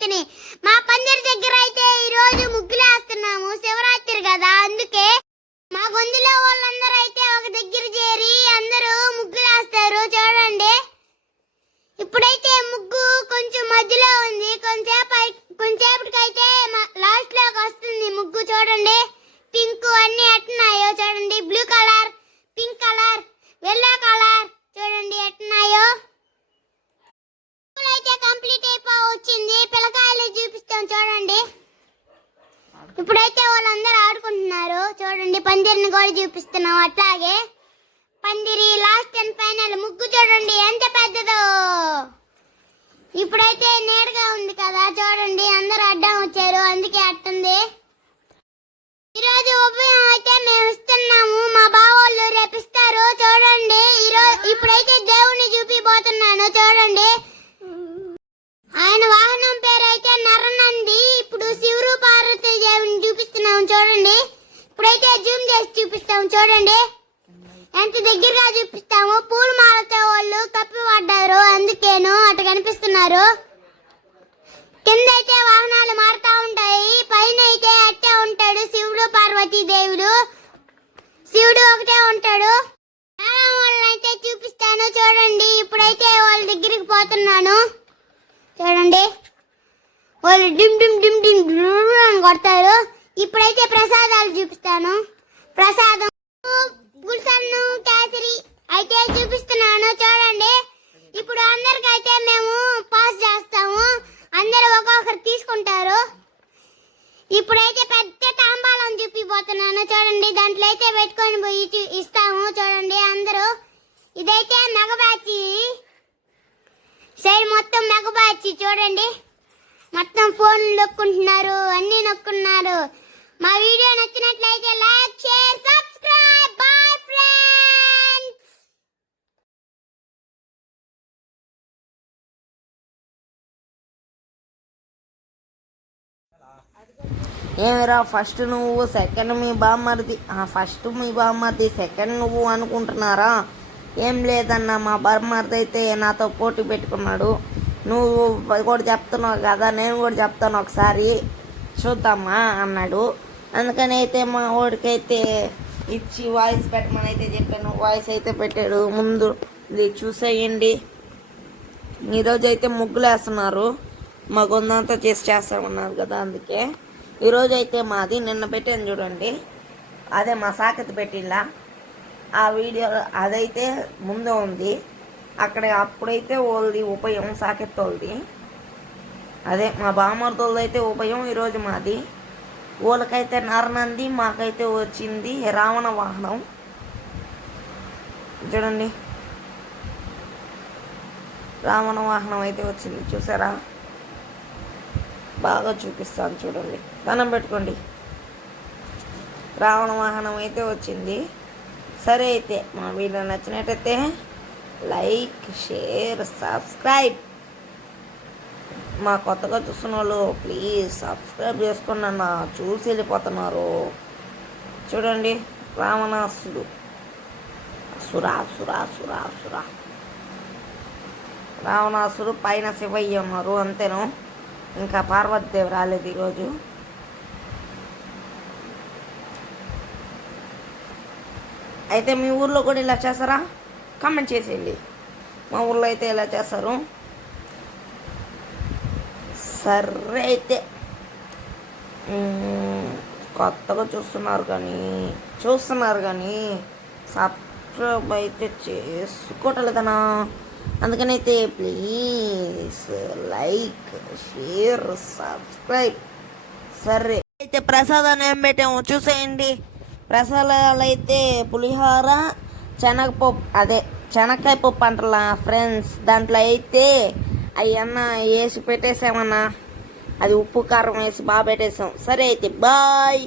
వ్యక్తిని మా పందిరి దగ్గర అయితే ఈ రోజు ముగ్గులు వేస్తున్నాము శివరాత్రి కదా అందుకే మా గొంతులో వాళ్ళందరూ అయితే ఒక దగ్గర చేరి అందరూ ముగ్గులు వేస్తారు చూడండి ఇప్పుడైతే ముగ్గు కొంచెం మధ్యలో ఉంది కొంచెంసేపు అయి- కొంచెంసేపటికైతే లాస్ట్లోకి వస్తుంది ముగ్గు చూడండి పింక్ అన్ని ఎట్టున్నాయో చూడండి blue colour pink colour yellow colour చూడండి ఎట్టున్నాయో అయితే కంప్లీట్ అయిపో వచ్చింది పిల్లకాయలు చూపిస్తాం చూడండి ఇప్పుడైతే వాళ్ళందరూ ఆడుకుంటున్నారు. చూడండి పందిరిని కూడా చూపిస్తున్నాం అట్లాగే. పందిరి లాస్ట్ అండ్ ఫైనల్ ముగ్గు చూడండి ఎంత పెద్దదో. ఇప్పుడైతే నేడుగా ఉంది కదా చూడండి అందరూ అడ్డం వచ్చారు అందుకే అట్టుంది. ఈరోజు ఉభయం అయితే మేము ఇస్తున్నాము మా బావోళ్ళు రేపిస్తారు చూడండి. ఈరోజు ఇప్పుడైతే దేవుణ్ణి చూపిపోతున్నాను చూడండి. ఆయన వాహనం నరనంది ఇప్పుడు శివుడు పార్వతి దేవుని చూపిస్తున్నాం చూడండి. ఇప్పుడైతే జూమ్ చేసి చూపిస్తాము చూడండి. ఎంత దగ్గరగా చూపిస్తాము పూల మాలతో వాళ్ళు కప్పి పడ్డారు అందుకేను అటు కనిపిస్తున్నారు. కింద అయితే వాహనాలు మారుతా ఉంటాయి పైన అయితే అట్టే ఉంటాడు శివుడు పార్వతీ దేవుడు. శివుడు ఒకటే ఉంటాడు. వాళ్ళని అయితే చూపిస్తాను చూడండి. ఇప్పుడైతే వాళ్ళ దగ్గరికి పోతున్నాను. చూడండి. వాళ్ళు డిమ్ డిమ్ డిమ్ డిమ్ అని కొడతారు. ఇప్పుడైతే ప్రసాదాలు చూపిస్తాను. ప్రసాదం గుల్సన్ను కేసరి అయితే చూపిస్తున్నాను. చూడండి. ఇప్పుడు అందరికైతే మేము పాస్ చేస్తాము. అందరూ ఒక్కొక్కరు తీసుకుంటారు. ఇప్పుడైతే పెద్ద తాంబాలం చూపిపోతున్నాను. చూడండి. దాంట్లో అయితే పెట్టుకొని పోయి చూ- ఇస్తాము. చూడండి అందరూ. ఇదైతే మెగబాచి సైడ్ మొత్తం మెగబాచి చూడండి. మొత్తం ఫోన్ నొక్కుంటున్నారు అన్ని నొక్కున్నారు. మా వీడియో నచ్చినట్లయితే like share subscribe bye friends! ఏమిరా ఫస్ట్ నువ్వు సెకండ్ మీ బామ్మర్ది. ఆ, ఫస్ట్ మీ బామ్మర్ది సెకండ్ నువ్వు అనుకుంటున్నారా? ఏం లేదన్న మా బామ్మర్ది అయితే నాతో పోటీ పెట్టుకున్నాడు. నువ్వు కూడా చెప్తున్నావు కదా నేను కూడా చెప్తాను ఒకసారి. చూద్దామా అన్నాడు. అందుకని అయితే మా వాడికైతే ఇచ్చి వాయిస్ పెట్టమని అయితే చెప్పాను. వాయిస్ అయితే పెట్టాడు. ముందు ఇది చూసేయండి. ఈరోజు అయితే ముగ్గులు వేస్తున్నారు మా గొంతంతా చేసి చేస్తామన్నారు కదా అందుకే. ఈరోజు అయితే మాది నిన్న పెట్టాను చూడండి. అదే మా సాకెత్ పెట్టిలా ఆ వీడియో అదైతే ముందు ఉంది. అక్కడ అప్పుడైతే వాళ్ళది ఉపయం సాకెత్ వాళ్ళది అదే మా బామ్మర్తోళ్ళది అయితే ఉపయం ఈరోజు మాది. వాళ్ళకైతే నరనంది మాకైతే వచ్చింది రావణ వాహనం. చూడండి. రావణ వాహనం అయితే వచ్చింది చూసారా? బాగా చూపిస్తాను చూడండి. దండం పెట్టుకోండి. రావణ వాహనం అయితే వచ్చింది సరే అయితే మా వీడియో నచ్చినట్టయితే లైక్ షేర్ సబ్స్క్రైబ్. మా కొత్తగా చూస్తున్న వాళ్ళు ప్లీజ్ సబ్స్క్రైబ్ చేసుకోండి అన్న చూసి వెళ్ళిపోతున్నారు. చూడండి రావణాసుడు. సురా సురా సురా సురా రావణాసుడు పైన శివయ్య ఉన్నారు అంతేను. ఇంకా పార్వతీదేవి రాలేదు ఈరోజు. అయితే మీ ఊర్లో కూడా ఇలా చేస్తారా? కామెంట్ చేసేయండి. మా ఊళ్ళో అయితే ఎలా చేస్తారు? సరే అయితే. కొత్తగా చూస్తున్నారు కానీ చూస్తున్నారు కానీ సబ్స్క్రైబ్ అయితే చేసుకోవట్లేదనా అందుకనైతే ప్లీజ్ లైక్ షేర్ సబ్స్క్రైబ్. సరే అయితే ప్రసాదాన్ని ఏం పెట్టాము చూసేయండి. ప్రసాదాలు అయితే పులిహోర శనగపప్పు అదే శనక్కాయ పప్పు అంటారా ఫ్రెండ్స్. దాంట్లో అయితే అవన్న వేసి పెట్టేసామన్నా. అది ఉప్పు కారం వేసి బాగా పెట్టేసాం. సరే అయితే బాయ్.